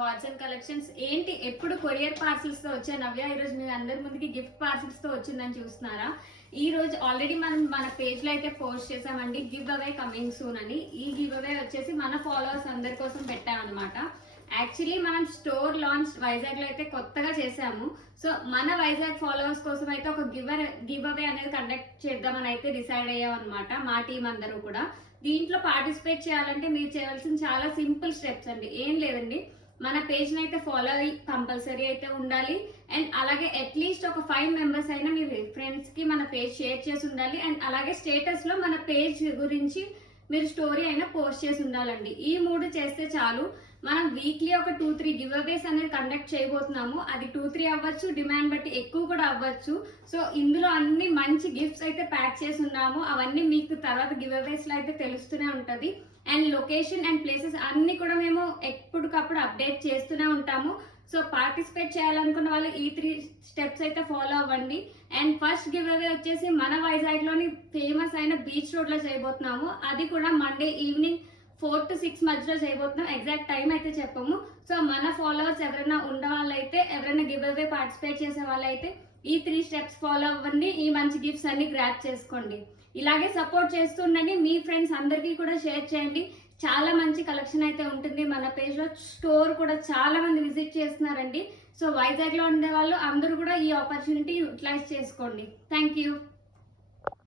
Hots and collections. ఏంటి ఎప్పుడు courier parcels తో వచ్చే నవ్య ఈ రోజు మీ అందరి ముందుకి గిఫ్ట్ పార్సిల్స్ తో వచ్చిందని చూస్తున్నారా? ఈ రోజు ఆల్రెడీ మనం మన పేజ్ లో అయితే పోస్ట్ చేసామండి, గివ్ అవే కమింగ్ సూన్ అని. ఈ గివ్ అవే వచ్చేసి మన ఫాలోవర్స్ అందరి కోసం పెట్టామన్నమాట. యాక్చువల్లీ మనం స్టోర్ లాంచ్ వైజాగ్ లో అయితే కొత్తగా చేసాము. సో మన వైజాగ్ ఫాలోవర్స్ కోసం అయితే ఒక గివ్ అవే అనేది కండక్ట్ చేద్దామని అయితే డిసైడ్ అయ్యాం అనమాట, మా టీం అందరూ కూడా. దీంట్లో పార్టిసిపేట్ చేయాలంటే మీరు చేయవలసిన చాలా సింపుల్ స్టెప్స్ అండి. ఏం లేదండి, మన పేజ్ ని అయితే ఫాలో అయ్యి కంపల్సరీ అయితే ఉండాలి. అండ్ అలాగే అట్లీస్ట్ ఒక 5 మెంబర్స్ అయినా మీ ఫ్రెండ్స్ కి మన పేజ్ షేర్ చేసి ఉండాలి. అండ్ అలాగే స్టేటస్ లో మన పేజ్ గురించి మీరు స్టోరీ అయినా పోస్ట్ చేసి ఉండాలండి. ఈ 3 చేస్తే చాలు. మనం వీక్లీ ఒక 2-3 గివ్ అవేస్ అనేది కండక్ట్ చేయబోతున్నాము. అది 2-3 అవ్వచ్చు, డిమాండ్ బట్టి ఎక్కువ కూడా అవ్వచ్చు. సో ఇందులో అన్ని మంచి గిఫ్ట్స్ అయితే ప్యాక్ చేసి ఉన్నాము. అవన్నీ మీకు తర్వాత గివ్ అవేస్ లో అయితే తెలుస్తూనే ఉంటది. అండ్ లొకేషన్ అండ్ ప్లేసెస్ అన్ని కూడా మేము ఎప్పటికప్పుడు అప్డేట్ చేస్తూనే ఉంటాము. సో పార్టిసిపేట్ చేయాలనుకున్న వాళ్ళు ఈ 3 స్టెప్స్ అయితే ఫాలో అవ్వండి. అండ్ ఫస్ట్ గివ్ అవే వచ్చేసి మన వైజాగ్ లోని ఫేమస్ అయిన బీచ్ రోడ్ లో చేయబోతున్నాము. అది కూడా మండే ఈవినింగ్ 4 to 6 మధ్యలో చేయబోతున్నాం. ఎగ్జాక్ట్ టైం అయితే చెప్పము. సో మన ఫాలోవర్స్ ఎవరైనా ఉన్న వాళ్ళైతే, ఎవరైనా గివ్ అవే పార్టిసిపేట్ చేసే వాళ్ళైతే ఈ 3 స్టెప్స్ ఫాలో అవ్వండి. ఈ మంచి గిఫ్ట్స్ అన్ని గ్రాప్ చేసుకోండి. ఇలాగే సపోర్ట్ చేస్తుండండి. మీ ఫ్రెండ్స్ అందరికీ కూడా షేర్ చేయండి. చాలా మంచి కలెక్షన్ అయితే ఉంటుంది మన పేజ్ లో. స్టోర్ కూడా చాలా మంది విజిట్ చేస్తున్నారండి. సో వైజాగ్ లో ఉండే వాళ్ళు అందరూ కూడా ఈ ఆపర్చునిటీ యూటిలైజ్ చేసుకోండి. Thank you.